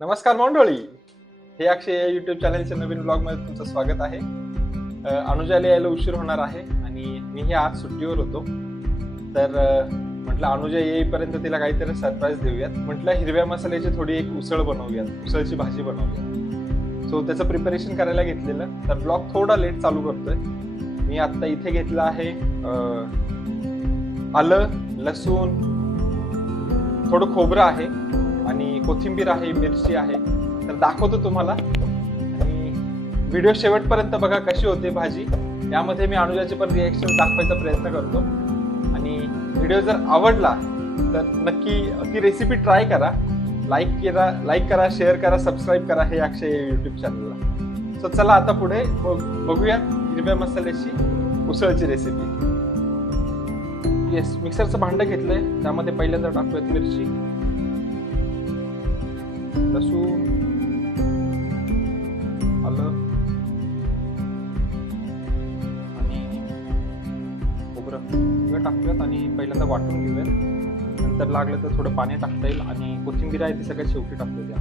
नमस्कार मंडळी, हे अक्षय या युट्यूब चॅनलच्या नवीन ब्लॉगमध्ये तुमचं स्वागत आहे. अनुजाला यायला उशीर होणार आहे आणि मीही आज सुट्टीवर होतो. तर म्हटलं अनुजा येईपर्यंत तिला काहीतरी सरप्राईज देऊयात. म्हटलं हिरव्या मसाल्याची थोडी एक उसळ बनवूयात, उसळची भाजी बनवूयात. सो त्याचं प्रिपरेशन करायला घेतलेलं. तर ब्लॉग थोडा लेट चालू करतोय. मी आता इथे घेतलं आहे आलं, लसूण, थोडं खोबरं आहे आणि कोथिंबीर आहे, मिरची आहे. तर दाखवतो तुम्हाला आणि व्हिडिओ शेवटपर्यंत बघा कशी होते भाजी. यामध्ये मी अनुजाचे पण रिएक्शन दाखवायचा प्रयत्न करतो आणि व्हिडिओ जर आवडला तर नक्की ती रेसिपी ट्राय करा, लाईक करा, शेअर करा, सबस्क्राईब करा हे अक्षय युट्यूब चॅनलला. सो चला आता पुढे बघूया हिरव्या मसाल्याची उसळची रेसिपी. येस, मिक्सरचं भांडं घेतलंय, त्यामध्ये पहिल्यांदा टाकूयात मिरची, लसूण, आलं आणि खोबरं सगळं टाकूयात आणि पहिल्यांदा वाटून घेऊयात. नंतर लागलं तर थोडं पाणी टाकता येईल आणि कोथिंबीर आहे ती सगळ्यात शेवटी टाकूया.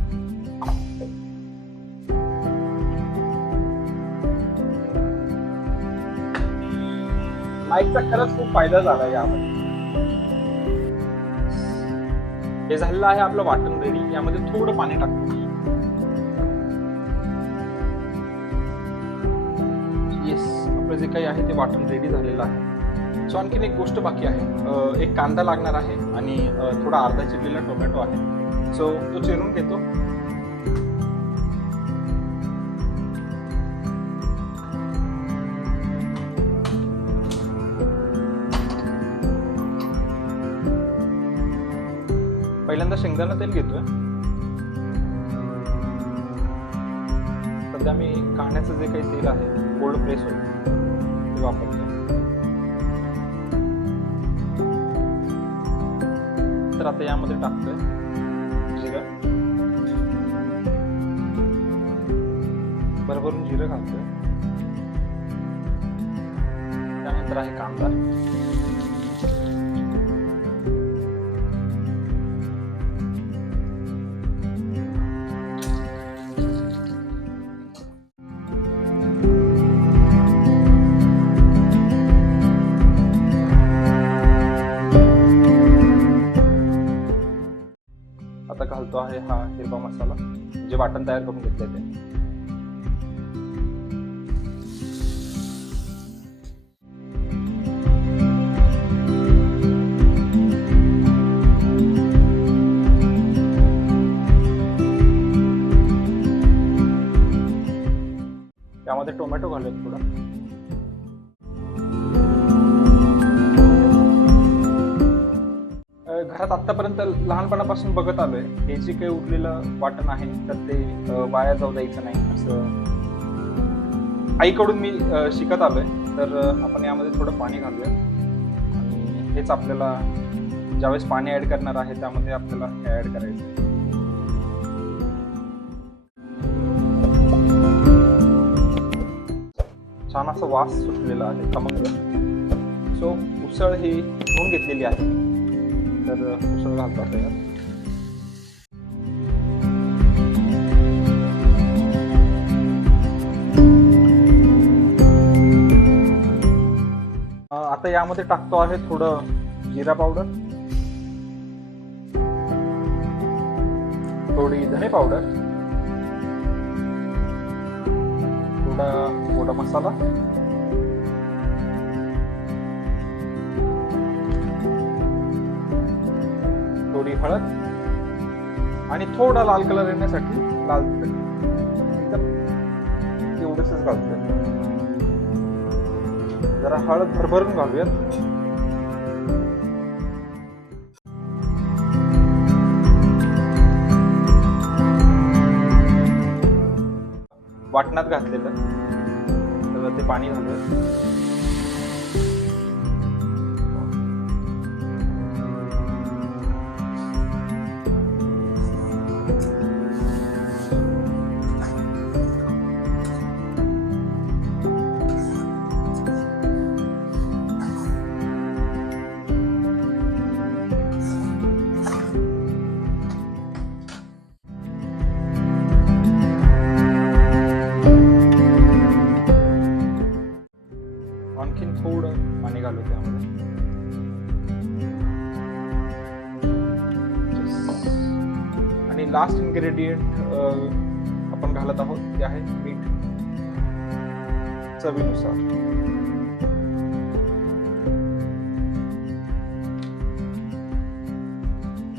माईकचा खरंच खूप फायदा झाला यामध्ये. हे झालेलं आहे आपलं वाटण रेडी. यामध्ये थोडं पाणी टाकतो. येस, आपलं जे काही आहे ते वाटण रेडी झालेलं आहे. सो आणखीन एक गोष्ट बाकी आहे. एक कांदा लागणार आहे आणि थोडा अर्धा चिरलेला टोमॅटो आहे. सो तो चिरून घेतो. पहिल्यांदा शेंगदाणा तेल घेतोय. सध्या मी काढण्याचं जे काही तेल आहे कोल्ड प्रेस होईल ते वापरतो. तर आता यामध्ये टाकतोय जिरं, भरभरून जिरं घालतोय. त्यानंतर आहे कांदा, आता घालतो आहे हा हिरवा मसाला जे वाटण तयार करून घेतलंय ते. त्यामध्ये टोमॅटो घालूयात थोडा. घरात आतापर्यंत लहानपणापासून बघत आलोय हे जे काही उरलेलं वाटण आहे तर ते वाया जाऊ द्यायचं नाही असं आईकडून मी शिकत आलोय. तर आपण यामध्ये थोडं पाणी घालूया आणि हेच आपल्याला ज्यावेळेस पाणी ऍड करणार आहे त्यामध्ये आपल्याला हे ऍड करायचं. छान असा वास सुटलेला आहे खमंग. सो उसळ ही धुवून घेतलेली आहे. तर उसळ घालतो आता यात. आता यामध्ये टाकतो आहे थोडं जिरा पावडर, थोडी धने पावडर, थोडा गोडा मसाला, थोडी हळद आणि थोडा लाल कलर येण्यासाठी लाल तिखट. एवढंच घालतोय. जरा हळद भरभरून घालूयात. वाटणात घातलेलं तर ते पाणी घालूयात. लास्ट इन्ग्रेडियंट आपण घालत आहोत ते आहे मीठ चवीनुसार.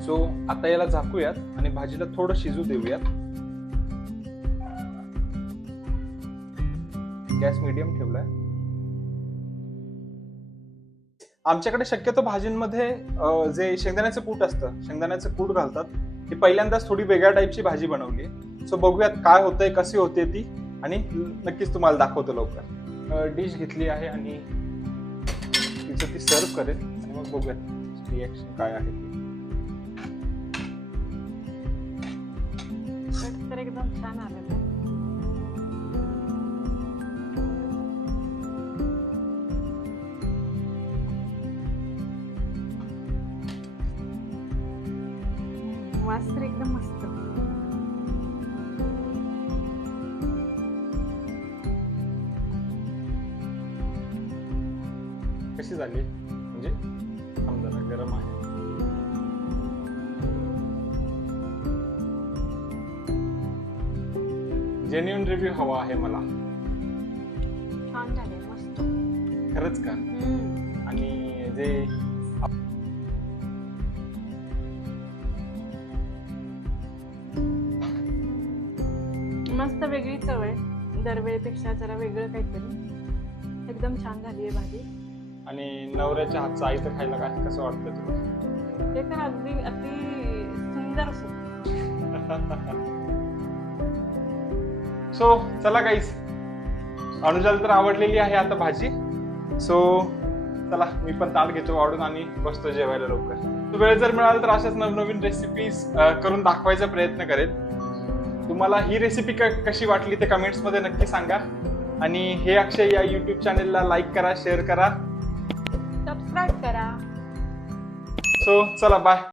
सो आता याला झाकूयात आणि भाजीला थोडं शिजू देऊयात. गॅस मीडियम ठेवलाय. आमच्याकडे शक्यतो भाजींमध्ये जे शेंगदाण्याचं कूट असतं, शेंगदाण्याचं कूट घालतात. ही पहिल्यांदाच थोडी वेगळ्या टाईपची भाजी बनवली. सो बघूयात काय होतंय, कशी होते ती, आणि नक्कीच तुम्हाला दाखवतो लवकर. डिश घेतली आहे आणि तिचं ती सर्व करेल आणि मग बघूयात रिॲक्शन काय आहे ती. तर एकदम छान आलेलं आहे. वास तर एकदम मस्त. कशी झाली म्हणजे समजा गरम आहे. जेन्युइन रिव्ह्यू हवा आहे मला. छान झाले, मस्त. खरंच का? आणि जे मस्त वेगळी चव आहे, दरवेळेपेक्षा जरा वेगळं काहीतरी. एकदम छान झाली आहे भाजी. आणि नवऱ्याच्या हातचं आईचं खायला काय कसं वाटतं तुला? ते तर अगदी अति सुंदर असं. सो चला गाईस, अनुजाला तर आवडलेली आहे आता भाजी. सो चला मी पण ताट घेतो वाढून आणि बसतो जेवायला लवकर. वेळ जर मिळाला तर अशाच नवनवीन रेसिपीज करून दाखवायचा प्रयत्न करेल. तुम्हाला ही रेसिपी कशी वाटली ते कमेंट्स मध्ये नक्की सांगा. आणि हे अक्षय या युट्यूब चॅनेलला लाईक करा, शेअर करा, सबस्क्राईब करा. सो चला बाय.